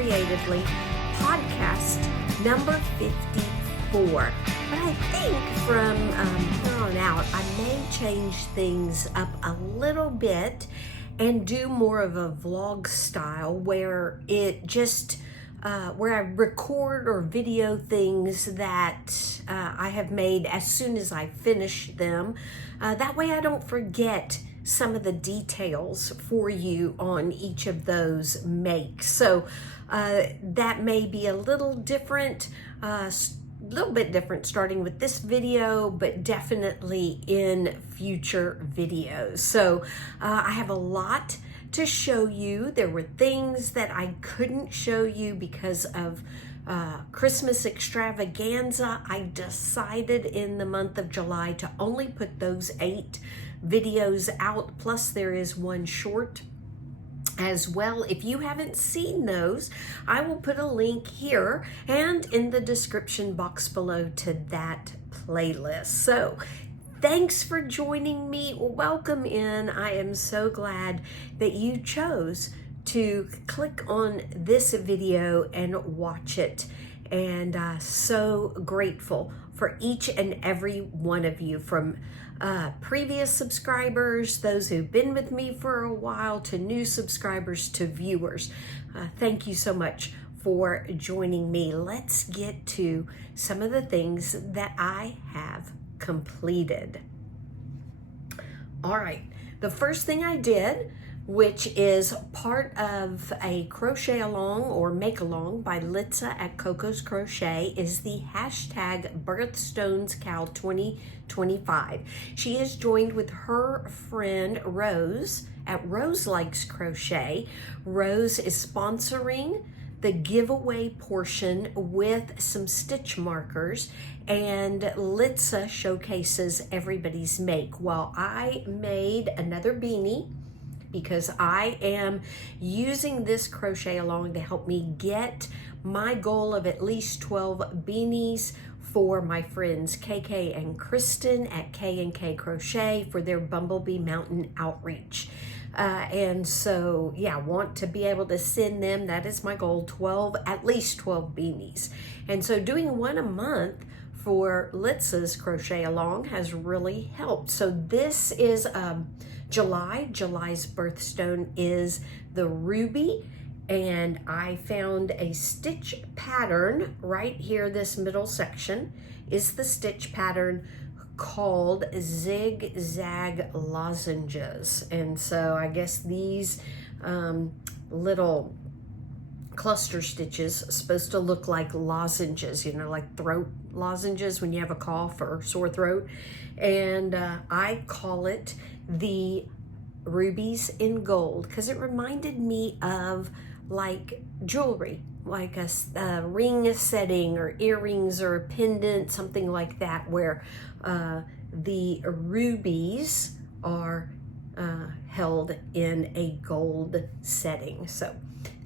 Creatively Podcast number 54. But I think from here on out, I may change things up a little bit and do more of a vlog style where it just where I record or video things that I have made as soon as I finish them. That way I don't forget some of the details for you on each of those makes. So that may be a little different, little bit different starting with this video, but definitely in future videos. So I have a lot to show you. There were things that I couldn't show you because of Christmas extravaganza. I decided in the month of July to only put those 8 videos out, plus there is one short as well. If you haven't seen those, I will put a link here and in the description box below to that playlist. So thanks for joining me. Welcome in. I am so glad that you chose to click on this video and watch it. And so grateful for each and every one of you, from previous subscribers, those who've been with me for a while, to new subscribers, to viewers. Thank you so much for joining me. Let's get to some of the things that I have completed. All right, the first thing I did, which is part of a crochet along or make along by Litsa at Coco's Crochet, is the hashtag Birthstones CAL 2025. She is joined with her friend Rose at Rose Likes Crochet. Rose is sponsoring the giveaway portion with some stitch markers, and Litsa showcases everybody's make, while I made another beanie because I am using this crochet along to help me get my goal of at least 12 beanies for my friends KK and Kristen at K&K Crochet for their Bumblebee Mountain outreach. And so, yeah, want to be able to send them, that is my goal, at least 12 beanies. And so doing one a month for Litsa's crochet along has really helped. So this is July's birthstone is the ruby, and I found a stitch pattern right here. This middle section is the stitch pattern called zigzag lozenges. And so I guess these little cluster stitches are supposed to look like lozenges, you know, like throat lozenges when you have a cough or sore throat. And I call it the rubies in gold because it reminded me of like jewelry, like a ring setting or earrings or a pendant, something like that, where the rubies are held in a gold setting. So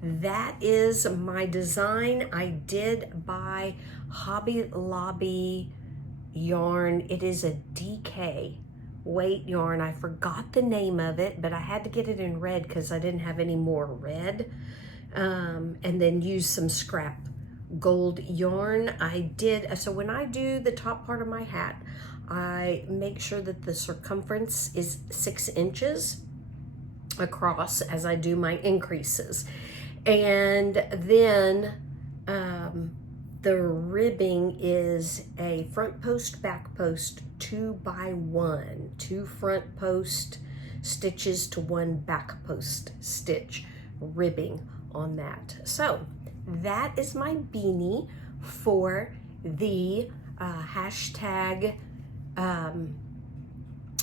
that is my design. I did buy Hobby Lobby yarn. It is a DK weight yarn. I forgot the name of it, but I had to get it in red because I didn't have any more red. And then use some scrap gold yarn. So when I do the top part of my hat, I make sure that the circumference is 6 inches across as I do my increases. And then the ribbing is a front post, back post, 2x1, 2 front post stitches to 1 back post stitch ribbing on that. So that is my beanie for the hashtag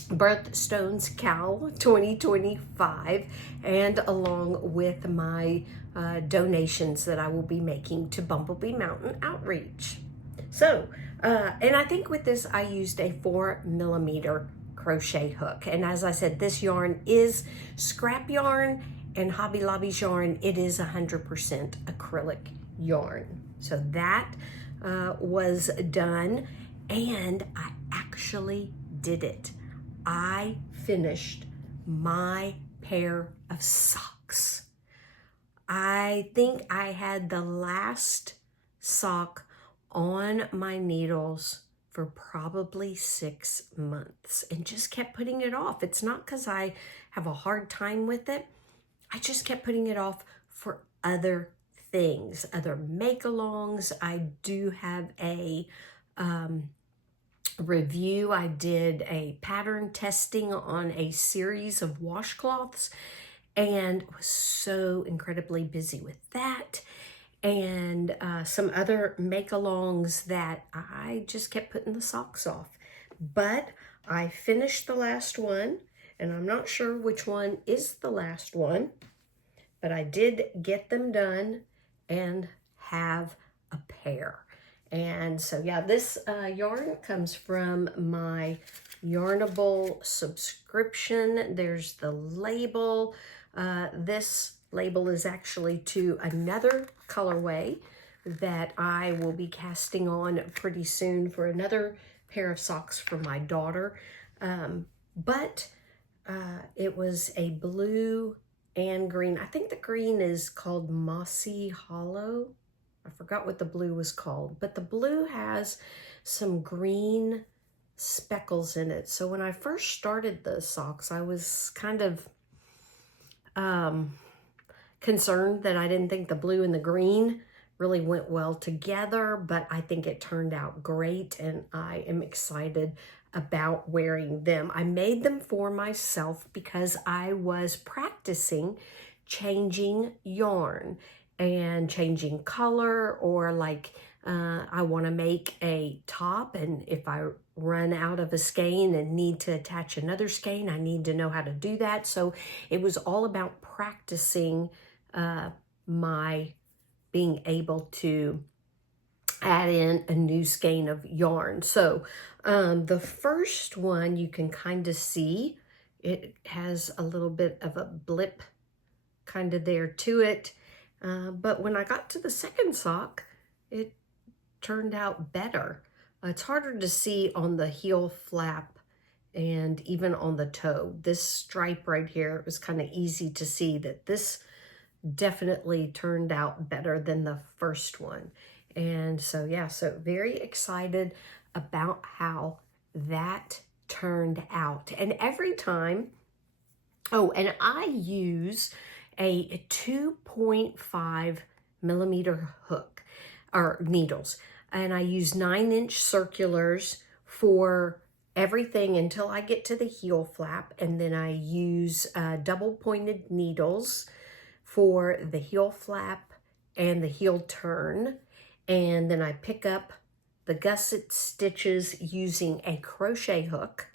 Birthstones CAL 2025, and along with my donations that I will be making to Bumblebee Mountain Outreach. So, and I think with this I used a 4mm crochet hook. And as I said, this yarn is scrap yarn, and Hobby Lobby's yarn, it is 100% acrylic yarn. So that was done, and I actually did it. I finished my pair of socks. I think I had the last sock on my needles for probably 6 months and just kept putting it off. It's not because I have a hard time with it. I just kept putting it off for other things, other make-alongs. I do have a review. I did a pattern testing on a series of washcloths and was so incredibly busy with that. And some other make-alongs that I just kept putting the socks off. But I finished the last one, and I'm not sure which one is the last one, but I did get them done and have a pair. And so, yeah, this yarn comes from my Yarnable subscription. There's the label. This label is actually to another colorway that I will be casting on pretty soon for another pair of socks for my daughter. But it was a blue and green. I think the green is called Mossy Hollow. I forgot what the blue was called, but the blue has some green speckles in it. So when I first started the socks, I was kind of concerned that I didn't think the blue and the green really went well together, but I think it turned out great and I am excited about wearing them. I made them for myself because I was practicing changing yarn and changing color, or like I want to make a top, and if I run out of a skein and need to attach another skein, I need to know how to do that. So it was all about practicing my being able to add in a new skein of yarn. So the first one, you can kind of see it has a little bit of a blip kind of there to it. But when I got to the second sock, it turned out better. It's harder to see on the heel flap and even on the toe. This stripe right here, it was kind of easy to see that this definitely turned out better than the first one. And so, yeah, so very excited about how that turned out. And every time, oh, and I use a 2.5 millimeter hook or needles, and I use 9-inch circulars for everything until I get to the heel flap, and then I use double pointed needles for the heel flap and the heel turn, and then I pick up the gusset stitches using a crochet hook,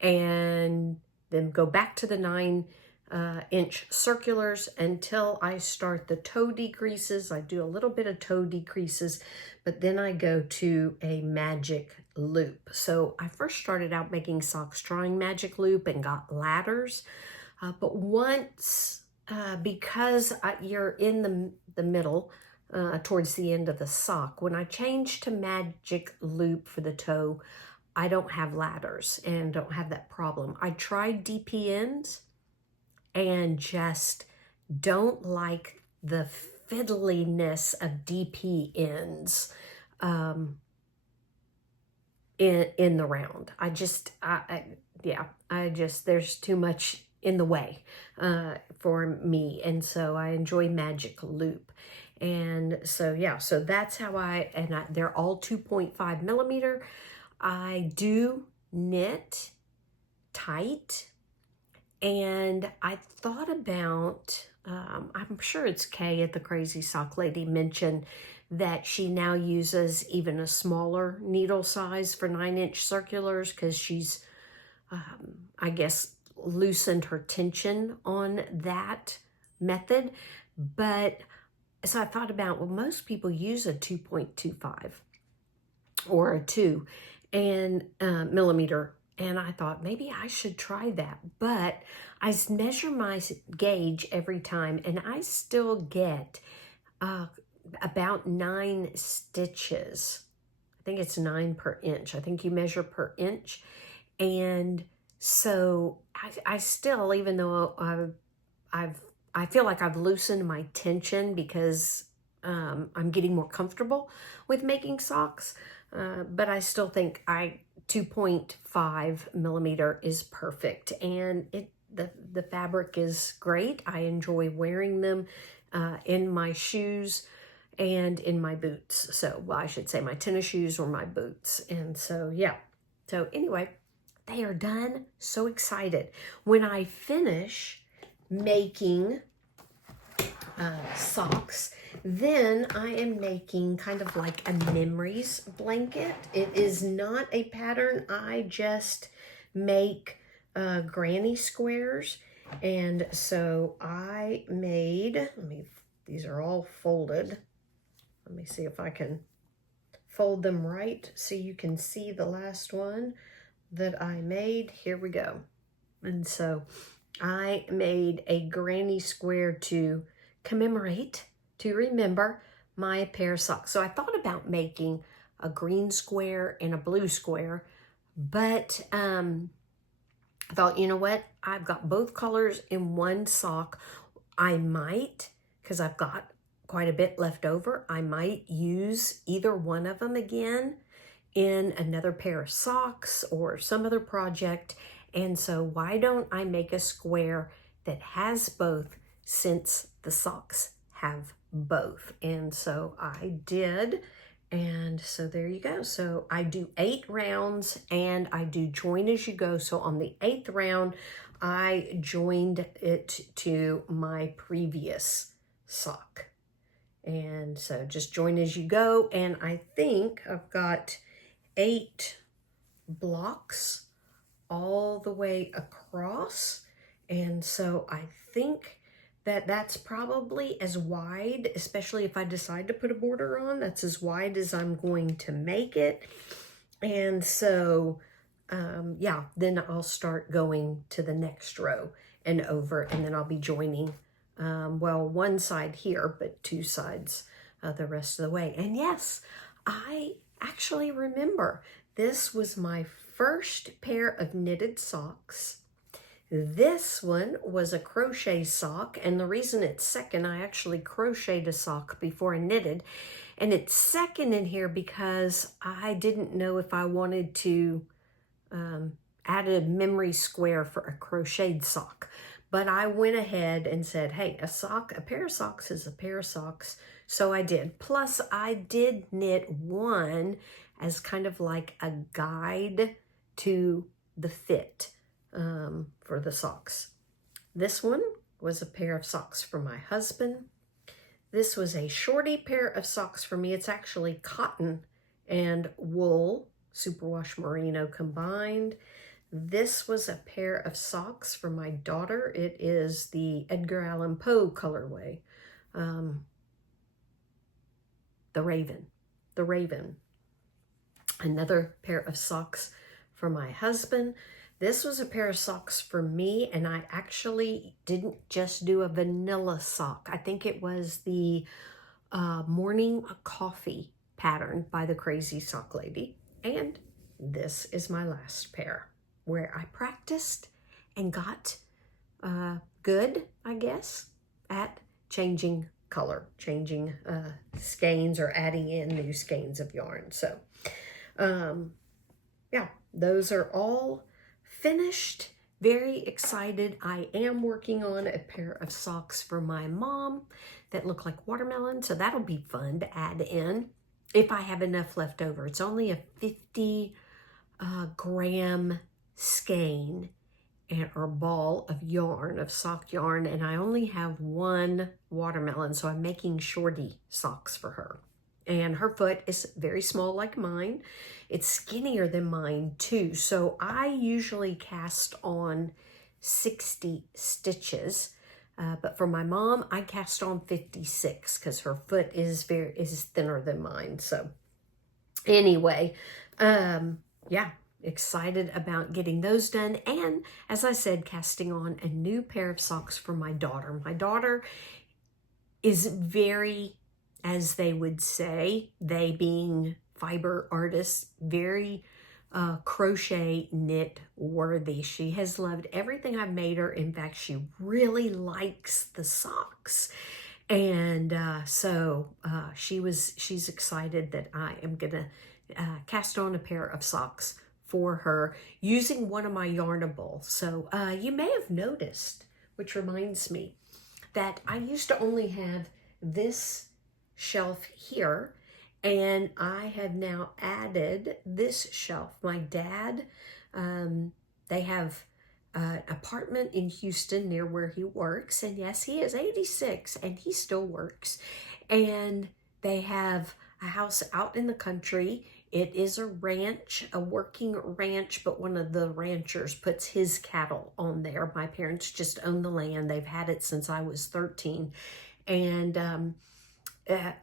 and then go back to the 9-inch circulars until I start the toe decreases. I do a little bit of toe decreases, but then I go to a magic loop. So I first started out making socks drawing magic loop and got ladders, but once because you're in the middle towards the end of the sock, when I changed to magic loop for the toe, I don't have ladders and don't have that problem. I tried DP ends and just don't like the fiddliness of DP ends in the round. There's too much in the way for me, and so I enjoy magic loop. And so, yeah, so that's how they're all 2.5 millimeter. I do knit tight, and I thought about, I'm sure it's Kay at the Crazy Sock Lady mentioned that she now uses even a smaller needle size for 9-inch circulars because she's, I guess, loosened her tension on that method. But so I thought about, well, most people use a 2.25 or a 2 and millimeter, and I thought maybe I should try that. But I measure my gauge every time, and I still get about 9 stitches. I think it's 9 per inch. I think you measure per inch, and so I still, even though I I feel like I've loosened my tension because I'm getting more comfortable with making socks. But I still think 2.5 millimeter is perfect, and the fabric is great. I enjoy wearing them in my shoes and in my boots. So, well, I should say my tennis shoes or my boots. And so, yeah. So anyway, they are done. So excited. When I finish making socks, then I am making kind of like a memories blanket. It is not a pattern. I just make granny squares. And so I made, these are all folded. Let me see if I can fold them right so you can see the last one that I made. Here we go. And so I made a granny square to commemorate, to remember my pair of socks. So I thought about making a green square and a blue square, but I thought, you know what? I've got both colors in one sock. I might, because I've got quite a bit left over, I might use either one of them again in another pair of socks or some other project. And so why don't I make a square that has both, since the socks have both? And so I did. And so there you go. So I do 8 rounds and I do join as you go. So on the 8th round, I joined it to my previous sock. And so just join as you go. And I think I've got 8 blocks all the way across. And so I think that that's probably as wide, especially if I decide to put a border on, that's as wide as I'm going to make it. And so, yeah, then I'll start going to the next row and over, and then I'll be joining, well, one side here, but 2 sides the rest of the way. And yes, I actually remember this was my first pair of knitted socks. This one was a crochet sock, and the reason it's second, I actually crocheted a sock before I knitted, and it's second in here because I didn't know if I wanted to add a memory square for a crocheted sock. But I went ahead and said, hey, a pair of socks is a pair of socks. So I did. Plus, I did knit one as kind of like a guide to the fit for the socks. This one was a pair of socks for my husband. This was a shorty pair of socks for me. It's actually cotton and wool, superwash merino combined. This was a pair of socks for my daughter. It is the Edgar Allan Poe colorway. The Raven. Another pair of socks for my husband. This was a pair of socks for me, and I actually didn't just do a vanilla sock. I think it was the morning coffee pattern by the Crazy Sock Lady. And this is my last pair, where I practiced and got good, I guess, at changing color, changing skeins or adding in new skeins of yarn. So, yeah, those are all finished. Very excited. I am working on a pair of socks for my mom that look like watermelon, so that'll be fun to add in if I have enough left over. It's only a 50 gram skein or ball of yarn, of sock yarn, and I only have 1 watermelon, so I'm making shorty socks for her. And her foot is very small like mine. It's skinnier than mine too, so I usually cast on 60 stitches, but for my mom, I cast on 56 because her foot is thinner than mine. So anyway, yeah, excited about getting those done. And as I said, casting on a new pair of socks for my daughter. My daughter is very, as they would say, they being fiber artists, very crochet knit worthy. She has loved everything I've made her. In fact, she really likes the socks. And she's excited that I am gonna cast on a pair of socks for her using one of my Yarnable. So you may have noticed, which reminds me, that I used to only have this shelf here, and I have now added this shelf. My dad, they have an apartment in Houston near where he works, and yes, he is 86 and he still works, and they have a house out in the country. It is a ranch, a working ranch, but one of the ranchers puts his cattle on there. My parents just own the land. They've had it since I was 13. And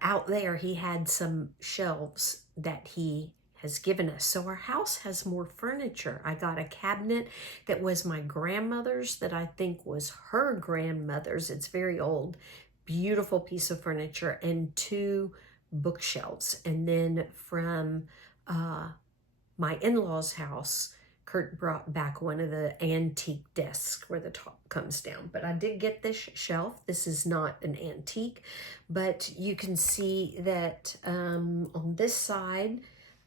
out there, he had some shelves that he has given us. So our house has more furniture. I got a cabinet that was my grandmother's, that I think was her grandmother's. It's very old, beautiful piece of furniture, and 2 bookshelves. And then from my in-laws' house, Kurt brought back one of the antique desks where the top comes down. But I did get this shelf. This is not an antique, but you can see that on this side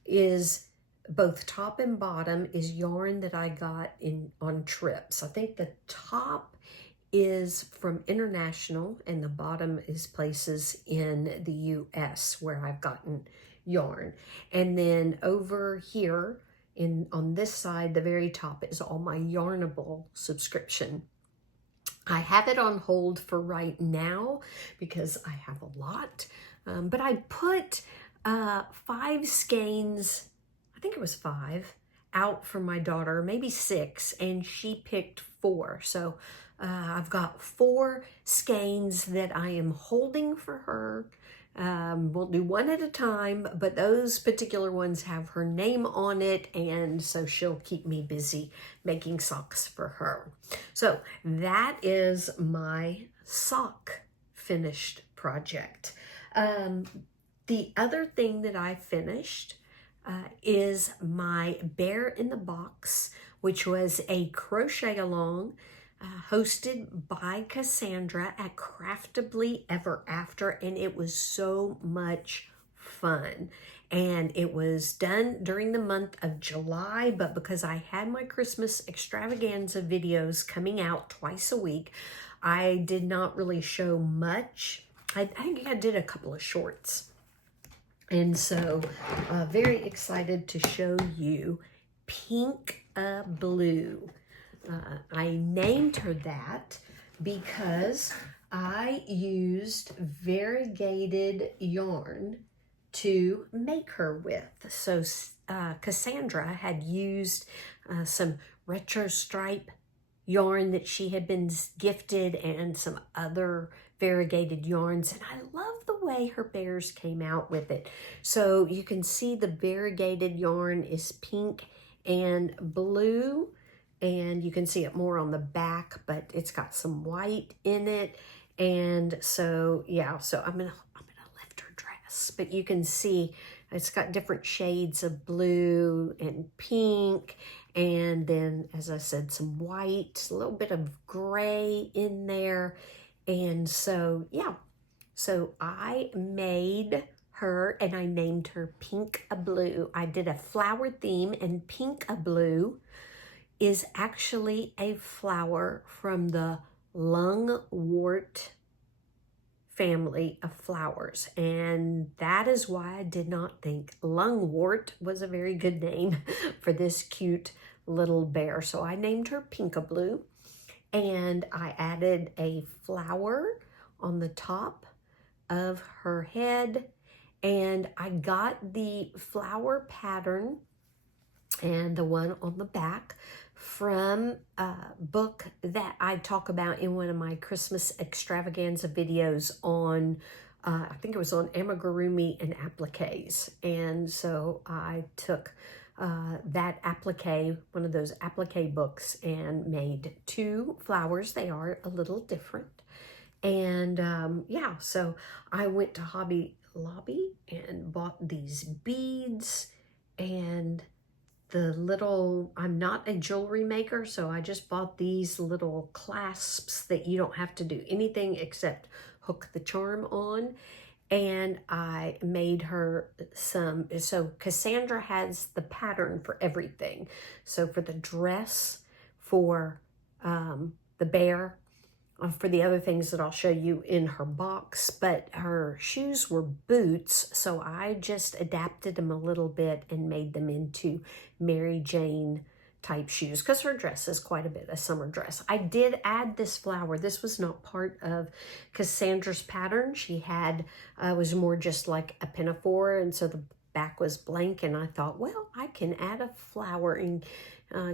is both top and bottom is yarn that I got on trips. I think the top is from International and the bottom is places in the US where I've gotten yarn. And then over here on this side, the very top, is all my Yarnable subscription. I have it on hold for right now because I have a lot, but I put 5 skeins, I think it was 5, out for my daughter, maybe 6, and she picked 4. So I've got 4 skeins that I am holding for her. We'll do one at a time, but those particular ones have her name on it, and so she'll keep me busy making socks for her. So that is my sock finished project. The other thing that I finished is my Bear in the Box, which was a crochet along hosted by Cassandra at Craftably Ever After, and it was so much fun. And it was done during the month of July, but because I had my Christmas extravaganza videos coming out twice a week, I did not really show much. I think I did a couple of shorts. And so very excited to show you Pink Blue. I named her that because I used variegated yarn to make her with. So Cassandra had used some retro stripe yarn that she had been gifted and some other variegated yarns, and I love the way her bears came out with it. So you can see the variegated yarn is pink and blue, and you can see it more on the back, but it's got some white in it. And so yeah, so I'm gonna lift her dress, but you can see it's got different shades of blue and pink, and then, as I said, some white, a little bit of gray in there. And so yeah, so I made her and I named her Pink Blue. I did a flower theme, and Pink Blue is actually a flower from the lungwort family of flowers, and that is why I did not think lungwort was a very good name for this cute little bear. So I named her Pink Blue, and I added a flower on the top of her head, and I got the flower pattern and the one on the back from a book that I talk about in one of my Christmas extravaganza videos on, I think it was on amigurumi and appliques. And so I took that applique, one of those applique books, and made 2 flowers. They are a little different. And yeah, so I went to Hobby Lobby and bought these beads, and I'm not a jewelry maker, so I just bought these little clasps that you don't have to do anything except hook the charm on. And I made her so Cassandra has the pattern for everything. So for the dress, for the bear, for the other things that I'll show you in her box, but her shoes were boots, so I just adapted them a little bit and made them into Mary Jane type shoes because her dress is quite a bit a summer dress. I did add this flower. This was not part of Cassandra's pattern. She had was more just like a pinafore, and so the back was blank, and I thought, well, I can add a flower and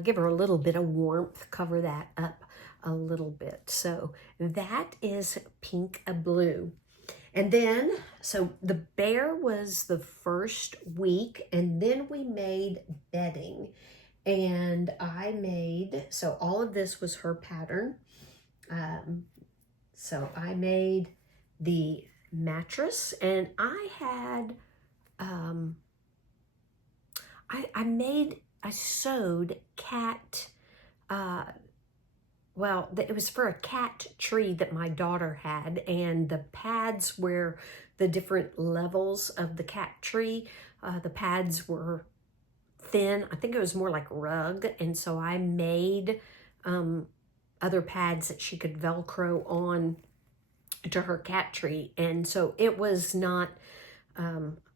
give her a little bit of warmth, cover that up a little bit. So that is pink a blue. And then, so the bear was the first week, and then we made bedding. And so all of this was her pattern. So I made the mattress, and I had, I sewed cat, it was for a cat tree that my daughter had, and the pads were the different levels of the cat tree. The pads were thin. I think it was more like rug, and so I made other pads that she could Velcro on to her cat tree, and so it was not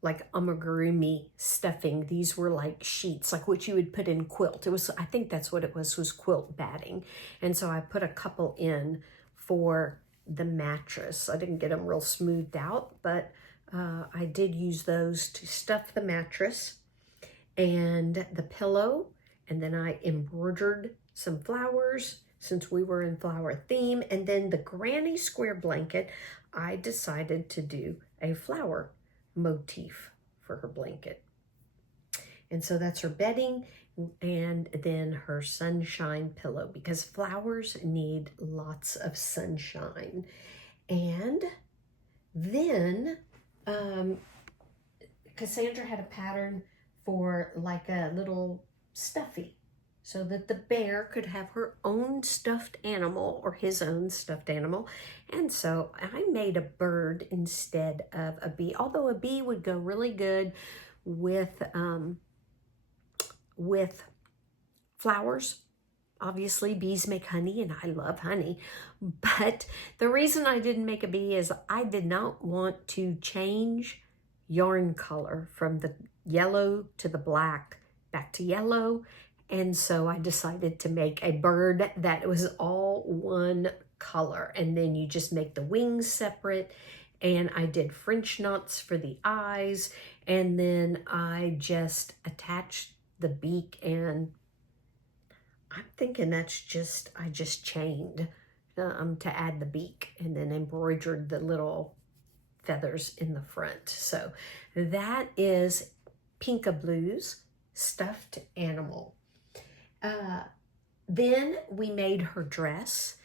like amigurumi stuffing. These were like sheets, like what you would put in quilt. It was, I think that's what it was quilt batting. And so I put a couple in for the mattress. I didn't get them real smoothed out, but I did use those to stuff the mattress and the pillow. And then I embroidered some flowers since we were in flower theme. And then the granny square blanket, I decided to do a flower motif for her blanket. And so that's her bedding, and then her sunshine pillow, because flowers need lots of sunshine. And then Cassandra had a pattern for like a little stuffy, so that the bear could have her own stuffed animal or his own stuffed animal. And so I made a bird instead of a bee, although a bee would go really good with flowers. Obviously, bees make honey, and I love honey. But the reason I didn't make a bee is I did not want to change yarn color from the yellow to the black back to yellow. And so I decided to make a bird that was all one color. And then you just make the wings separate. And I did French knots for the eyes. And then I just attached the beak, and I'm thinking I just chained to add the beak, and then embroidered the little feathers in the front. So that is Pinka Blue's stuffed animal. Then we made her dress.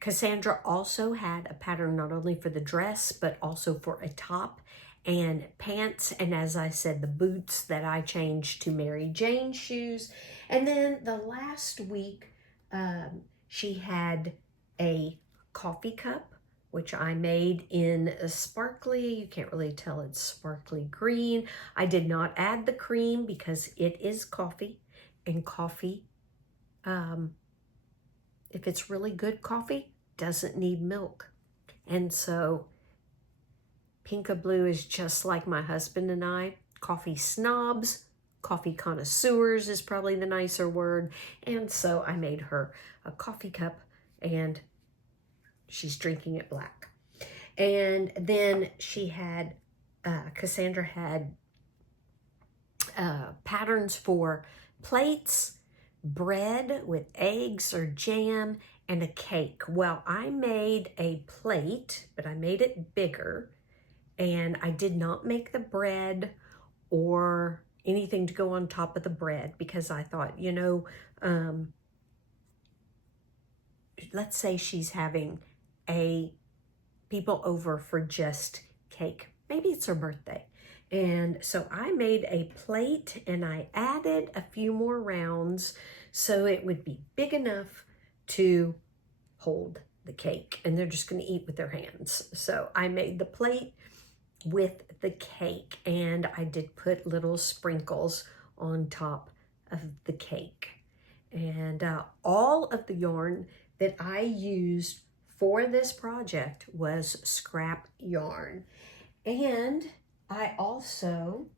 Cassandra also had a pattern not only for the dress, but also for a top and pants. And as I said, the boots that I changed to Mary Jane shoes. And then the last week, she had a coffee cup, which I made in a sparkly, you can't really tell it's sparkly green. I did not add the cream because it is coffee. And coffee, if it's really good coffee, doesn't need milk. And so Pinka Blue is just like my husband and I, coffee snobs, coffee connoisseurs is probably the nicer word. And so I made her a coffee cup, and she's drinking it black. And then she had, Cassandra had patterns for plates, bread with eggs or jam, and a cake. Well, I made a plate, but I made it bigger, and I did not make the bread or anything to go on top of the bread because I thought, let's say she's having people over for just cake. Maybe it's her birthday. And so I made a plate and I added a few more rounds so it would be big enough to hold the cake, and they're just going to eat with their hands. So I made the plate with the cake, and I did put little sprinkles on top of the cake. And all of the yarn that I used for this project was scrap yarn. And I also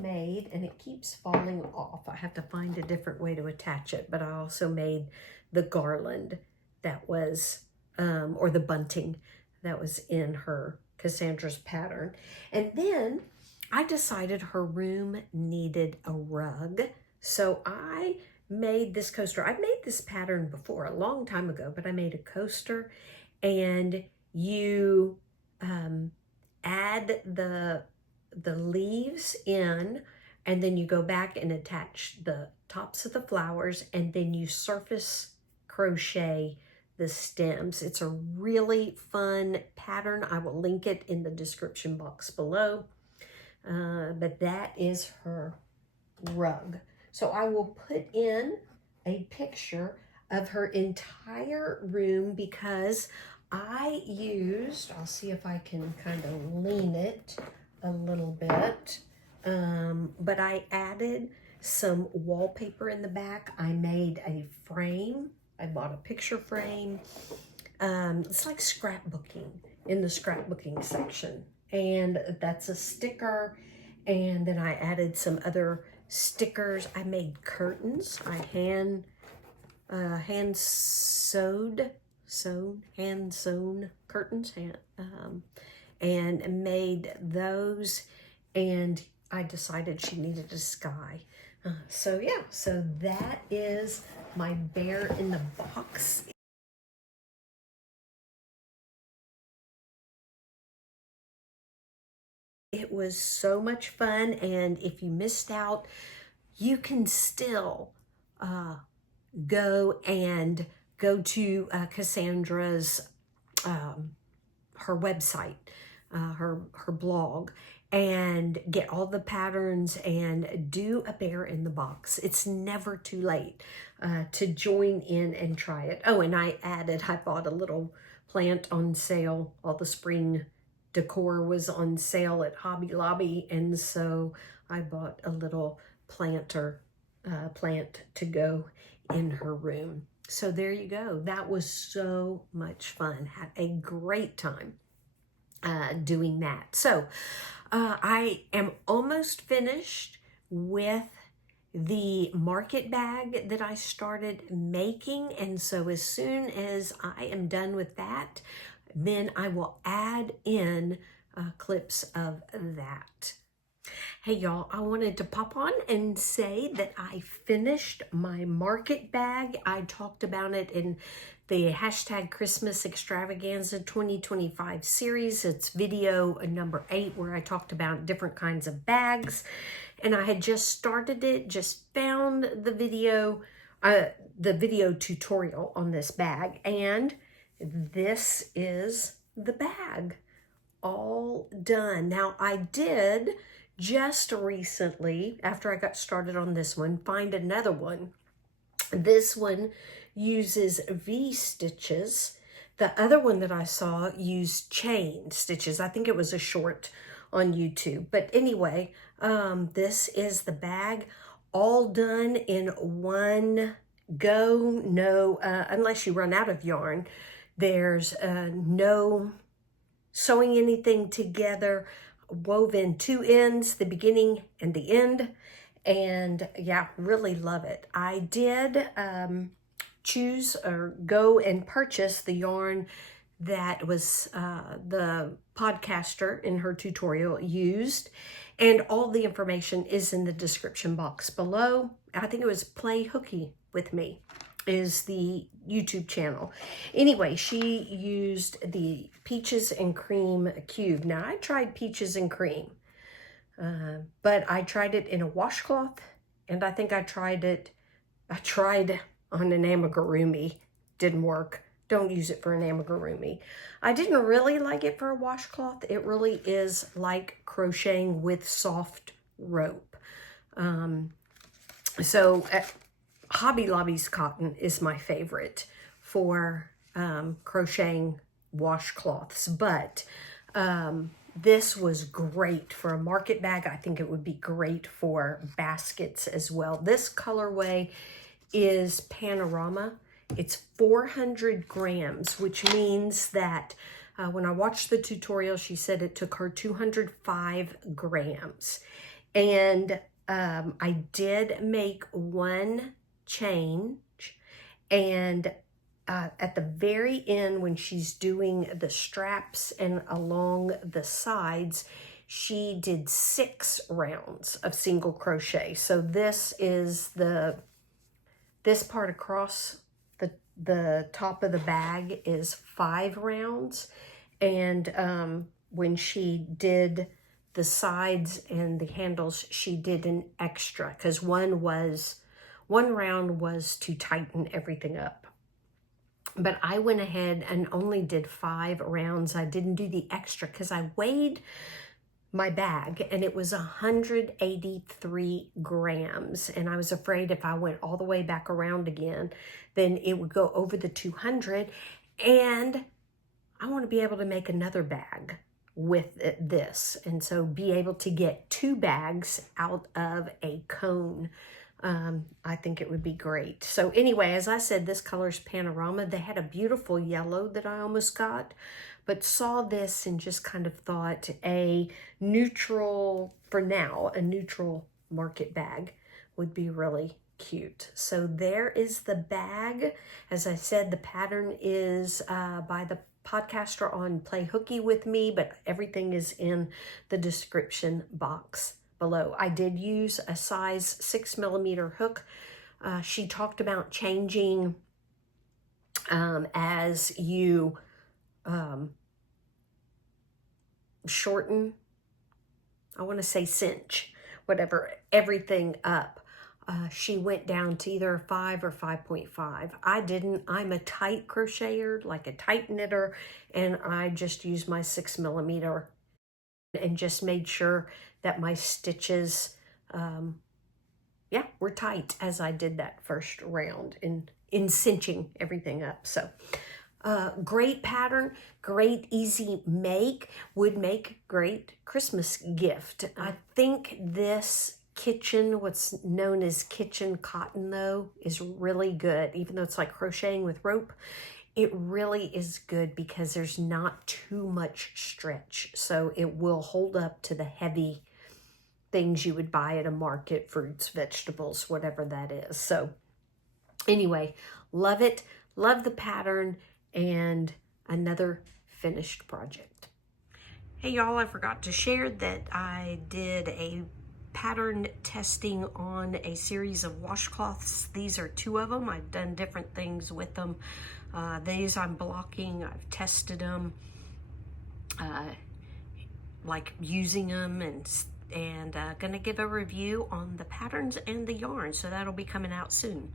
made, and it keeps falling off, I have to find a different way to attach it, but I also made the garland that was, or the bunting that was in her Cassandra's pattern. And then I decided her room needed a rug. So I made this coaster. I've made this pattern before a long time ago, but I made a coaster, and you add the leaves in, and then you go back and attach the tops of the flowers, and then you surface crochet the stems. It's a really fun pattern. I will link it in the description box below. But that is her rug. So I will put in a picture of her entire room because I used, I'll see if I can kind of lean it a little bit, but I added some wallpaper in the back. I made a frame. I bought a picture frame. It's like scrapbooking in the scrapbooking section. And that's a sticker. And then I added some other stickers. I made curtains. I hand sewn curtains, and made those. And I decided she needed a sky. So that is my bear in the box. It was so much fun, and if you missed out, you can still go to Cassandra's her website, her blog, and get all the patterns and do a bear in the box. It's never too late to join in and try it. Oh, and I bought a little plant on sale. All the spring decor was on sale at Hobby Lobby, and so I bought a little plant to go in her room. So there you go. That was so much fun. Had a great time doing that. So I am almost finished with the market bag that I started making, and so as soon as I am done with that, then I will add in clips of that. Hey y'all, I wanted to pop on and say that I finished my market bag. I talked about it in the hashtag Christmas Extravaganza 2025 series. It's video number 8 where I talked about different kinds of bags. And I had just started it, just found the video tutorial on this bag. And this is the bag all done. Now I did just recently, after I got started on this one, find another one. This one uses V stitches. The other one that I saw used chain stitches. I think it was a short on YouTube. But anyway, this is the bag all done in one go. No, unless you run out of yarn, there's no sewing anything together. Woven 2 ends, the beginning and the end, and yeah, really love it. I did choose or go and purchase the yarn that was the podcaster in her tutorial used, and all the information is in the description box below. I think it was Play Hooky with Me is the YouTube channel. Anyway, she used the Peaches and Cream cube. Now, I tried Peaches and Cream, but I tried it in a washcloth, and I think I tried on an amigurumi. Didn't work. don't use it for an amigurumi. I didn't really like it for a washcloth. It really is like crocheting with soft rope. So Hobby Lobby's cotton is my favorite for crocheting washcloths, but this was great for a market bag. I think it would be great for baskets as well. This colorway is Panorama. It's 400 grams, which means that when I watched the tutorial, she said it took her 205 grams. And I did make one change, and at the very end, when she's doing the straps and along the sides, she did 6 rounds of single crochet. So this is this part across the top of the bag is 5 rounds. And when she did the sides and the handles, she did an extra, because one round was to tighten everything up. But I went ahead and only did 5 rounds. I didn't do the extra because I weighed my bag and it was 183 grams. And I was afraid if I went all the way back around again, then it would go over the 200. And I want to be able to make another bag with this. And so be able to get 2 bags out of a cone. I think it would be great. So anyway, as I said, this color's Panorama. They had a beautiful yellow that I almost got, but saw this and just kind of thought a neutral, for now, a neutral market bag would be really cute. So there is the bag. As I said, the pattern is by the podcaster on Play Hooky with Me, but everything is in the description box below. I did use a size 6mm hook. She talked about changing as you shorten, I want to say cinch, whatever, everything up. She went down to either 5 or 5.5. I didn't. I'm a tight crocheter, like a tight knitter, and I just used my 6mm and just made sure that my stitches, were tight as I did that first round in cinching everything up. So great pattern, great easy make, would make great Christmas gift. I think this kitchen, what's known as kitchen cotton though, is really good. Even though it's like crocheting with rope, it really is good because there's not too much stretch. So it will hold up to the heavy things you would buy at a market, fruits, vegetables, whatever that is. So anyway, love it. Love the pattern, and another finished project. Hey y'all, I forgot to share that I did a pattern testing on a series of washcloths. These are 2 of them. I've done different things with them. These I'm blocking. I've tested them, like using them, and gonna give a review on the patterns and the yarn. So that'll be coming out soon.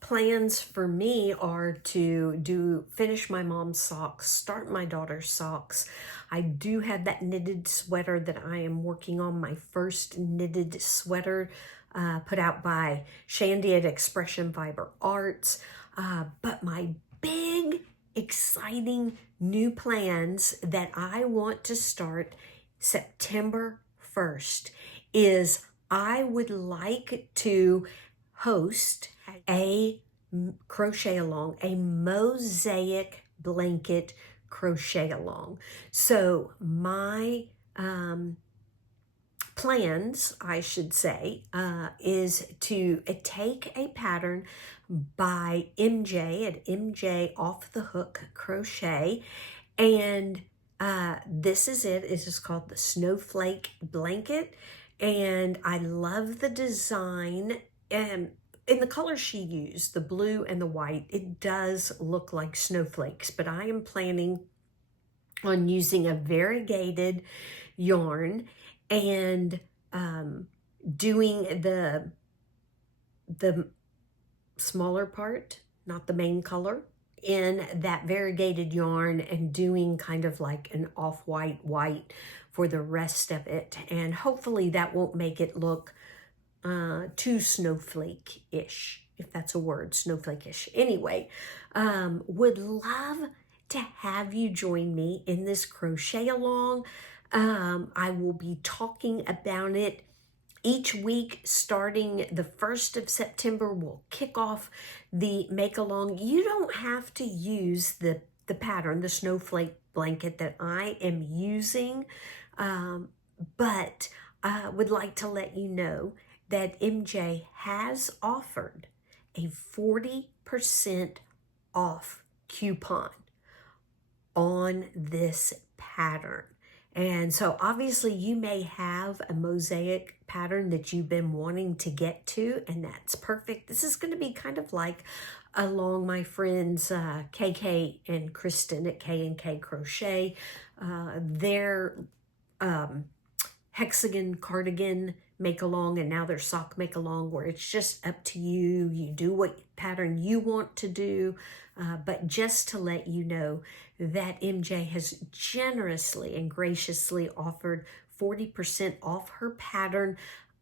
Plans for me are to finish my mom's socks, start my daughter's socks. I do have that knitted sweater that I am working on, my first knitted sweater put out by Shandy at Expression Fiber Arts. But my big, exciting new plans that I want to start September 1st is I would like to host a crochet along, a Mosaic Blanket crochet along. So my plans, I should say, is to take a pattern by MJ at MJ Off the Hook Crochet, and this is it. It's just called the Snowflake Blanket, and I love the design. And in the colors she used, the blue and the white, it does look like snowflakes, but I am planning on using a variegated yarn and doing the smaller part not the main color, in that variegated yarn and doing kind of like an off-white white for the rest of it. And hopefully that won't make it look too snowflake-ish, if that's a word, snowflake-ish. Anyway, would love to have you join me in this crochet along. I will be talking about it each week starting the 1st of September. We'll kick off the make along. You don't have to use the pattern, the snowflake blanket that I am using, but I would like to let you know that MJ has offered a 40% off coupon on this pattern. And so obviously you may have a mosaic pattern that you've been wanting to get to, and that's perfect. This is going to be kind of like along my friends KK and Kristen at K&K Crochet. Their hexagon cardigan make along, and now their sock make along, where it's just up to you. You do what pattern you want to do. But just to let you know that MJ has generously and graciously offered 40% off her pattern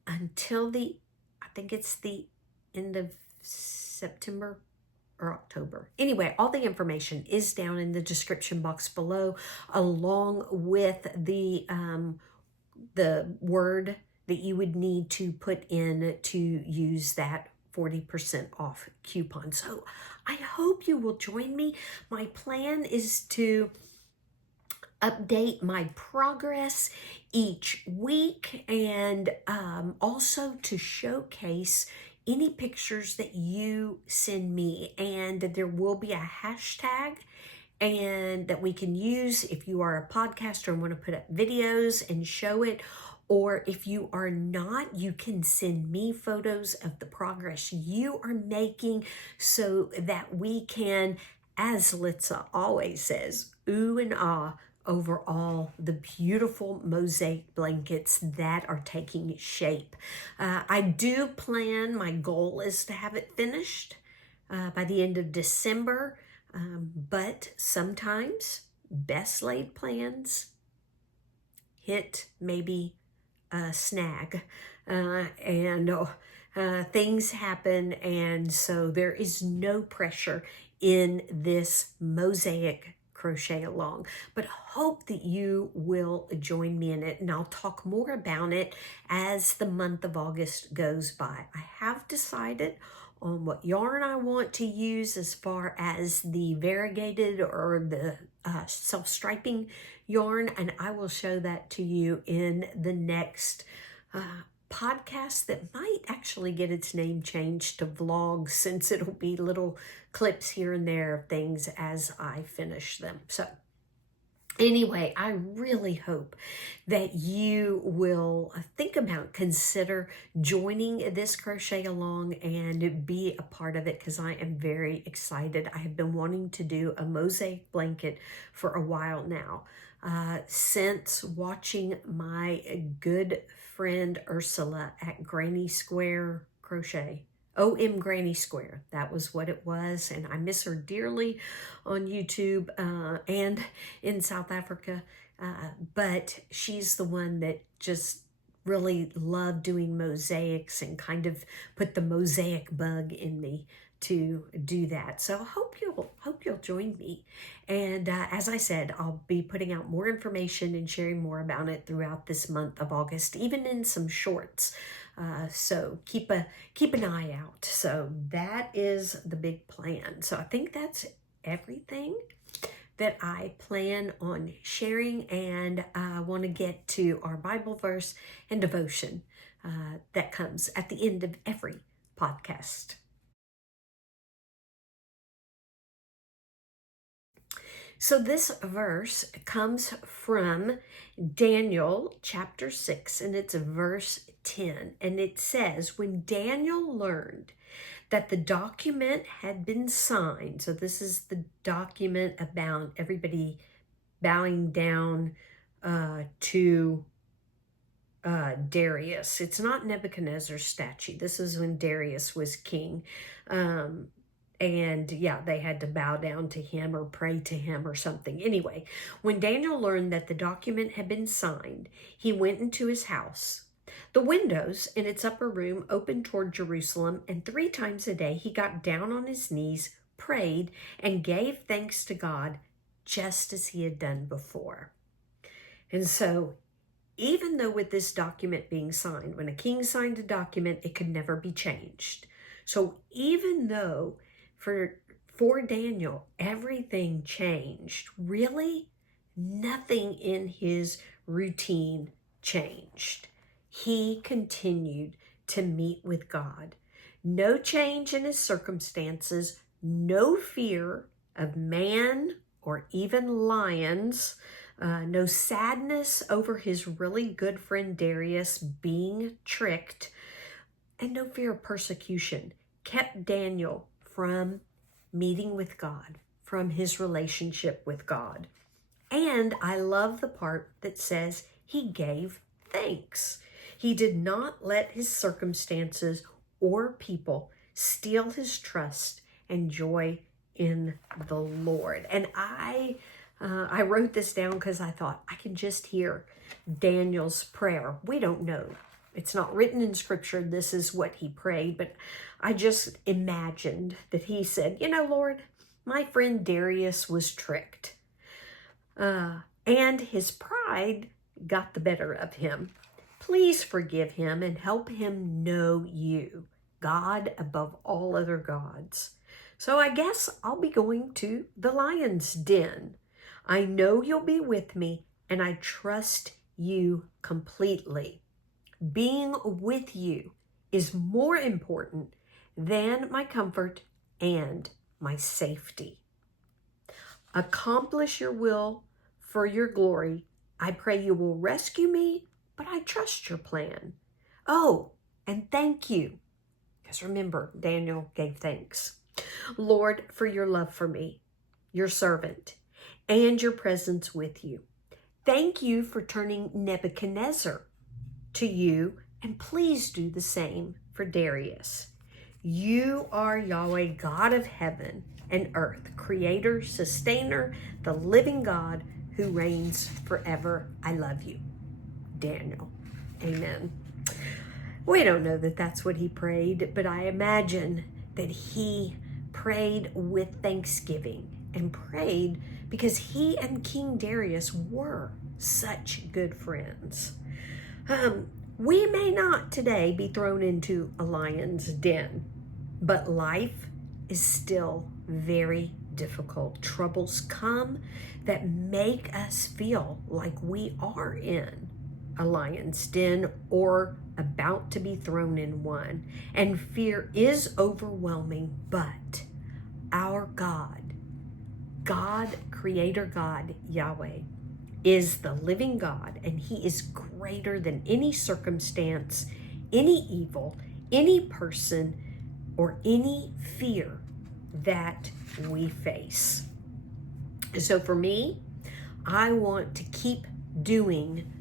until I think it's the end of September or October. Anyway, all the information is down in the description box below, along with the word that you would need to put in to use that 40% off coupon. So I hope you will join me. My plan is to update my progress each week, and also to showcase any pictures that you send me, and there will be a hashtag and that we can use if you are a podcaster and want to put up videos and show it. Or if you are not, you can send me photos of the progress you are making so that we can, as Litsa always says, ooh and ah over all the beautiful mosaic blankets that are taking shape. I do plan, my goal is to have it finished by the end of December, but sometimes best laid plans hit maybe snag, and things happen, and so there is no pressure in this mosaic crochet along, but hope that you will join me in it, and I'll talk more about it as the month of August goes by. I have decided on what yarn I want to use as far as the variegated or the self-striping yarn, and I will show that to you in the next podcast that might actually get its name changed to vlog, since it'll be little clips here and there of things as I finish them. So anyway, I really hope that you will consider joining this crochet along and be a part of it, because I am very excited. I have been wanting to do a mosaic blanket for a while now, since watching my good friend Ursula at Granny Square Crochet. OM Granny Square, that was what it was, and I miss her dearly on YouTube and in South Africa, but she's the one that just really loved doing mosaics and kind of put the mosaic bug in me to do that. So hope you'll join me, and as I said, I'll be putting out more information and sharing more about it throughout this month of August, even in some shorts. So keep an eye out. So that is the big plan. So I think that's everything that I plan on sharing, and I want to get to our Bible verse and devotion that comes at the end of every podcast. So this verse comes from Daniel chapter 6, and it's verse 10. And it says, when Daniel learned that the document had been signed, so this is the document about everybody bowing down to Darius. It's not Nebuchadnezzar's statue. This is when Darius was king. And yeah, they had to bow down to him or pray to him or something. Anyway, when Daniel learned that the document had been signed, he went into his house. The windows in its upper room opened toward Jerusalem, and 3 times a day he got down on his knees, prayed, and gave thanks to God just as he had done before. And so, even though with this document being signed, when a king signed a document, it could never be changed. So even though for Daniel, everything changed, really nothing in his routine changed. He continued to meet with God. No change in his circumstances, no fear of man or even lions, no sadness over his really good friend Darius being tricked, and no fear of persecution kept Daniel from meeting with God, from his relationship with God. And I love the part that says he gave thanks. He did not let his circumstances or people steal his trust and joy in the Lord. And I wrote this down because I thought I can just hear Daniel's prayer. We don't know. It's not written in scripture. This is what he prayed, but I just imagined that he said, Lord, my friend Darius was tricked. And his pride got the better of him. Please forgive him and help him know you, God above all other gods. So I guess I'll be going to the lion's den. I know you'll be with me, and I trust you completely. Being with you is more important than my comfort and my safety. Accomplish your will for your glory. I pray you will rescue me, but I trust your plan. Oh, and thank you. Because remember, Daniel gave thanks. Lord, for your love for me, your servant, and your presence with you. Thank you for turning Nebuchadnezzar to you, and please do the same for Darius. You are Yahweh, God of heaven and earth, creator, sustainer, the living God who reigns forever. I love you. Daniel. Amen. We don't know that that's what he prayed, but I imagine that he prayed with thanksgiving and prayed because he and King Darius were such good friends. We may not today be thrown into a lion's den, but life is still very difficult. Troubles come that make us feel like we are in a lion's den or about to be thrown in one. And fear is overwhelming, but our God, Creator God, Yahweh, is the living God, and he is greater than any circumstance, any evil, any person, or any fear that we face. So for me, I want to keep doing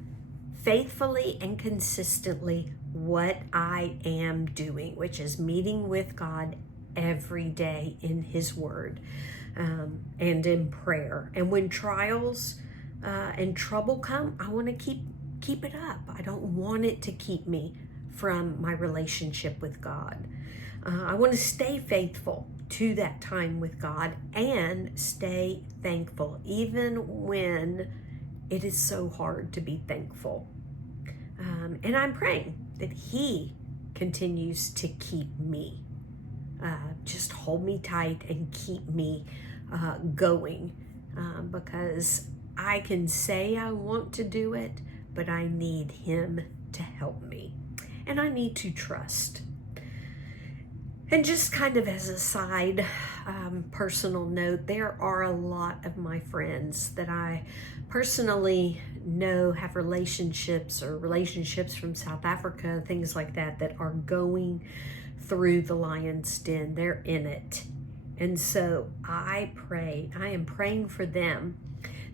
faithfully and consistently what I am doing, which is meeting with God every day in his word and in prayer. And when trials and trouble come, I want to keep it up. I don't want it to keep me from my relationship with God. I want to stay faithful to that time with God and stay thankful, even when it is so hard to be thankful. And I'm praying that he continues to keep me. Just hold me tight and keep me going because I can say I want to do it, but I need him to help me. And I need to trust. And just kind of as a side personal note, there are a lot of my friends that I personally know have relationships from South Africa, things like that, that are going through the lion's den. They're in it. And so I am praying for them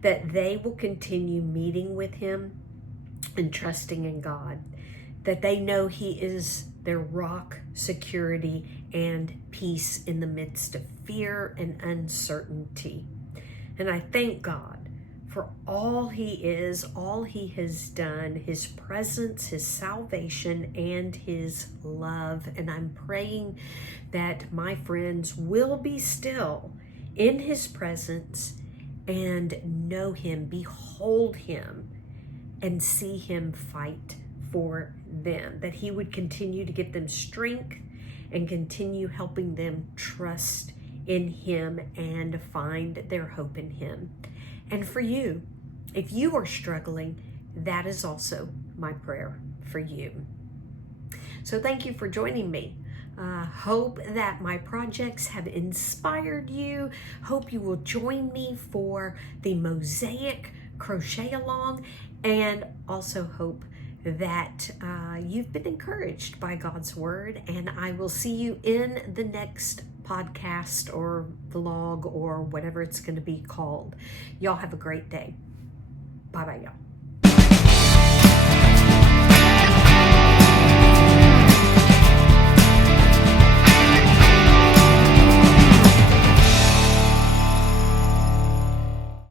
that they will continue meeting with him and trusting in God, that they know He is their rock, security, and peace in the midst of fear and uncertainty. And I thank God for all He is, all He has done, His presence, His salvation, and His love. And I'm praying that my friends will be still in His presence and know Him, behold Him, and see Him fight for them, that He would continue to give them strength and continue helping them trust in Him and find their hope in Him. And for you, if you are struggling, that is also my prayer for you. So thank you for joining me. Hope that my projects have inspired you. Hope you will join me for the Mosaic Crochet Along, and also hope that you've been encouraged by God's Word. And I will see you in the next podcast or vlog or whatever it's going to be called. Y'all have a great day. Bye-bye, y'all.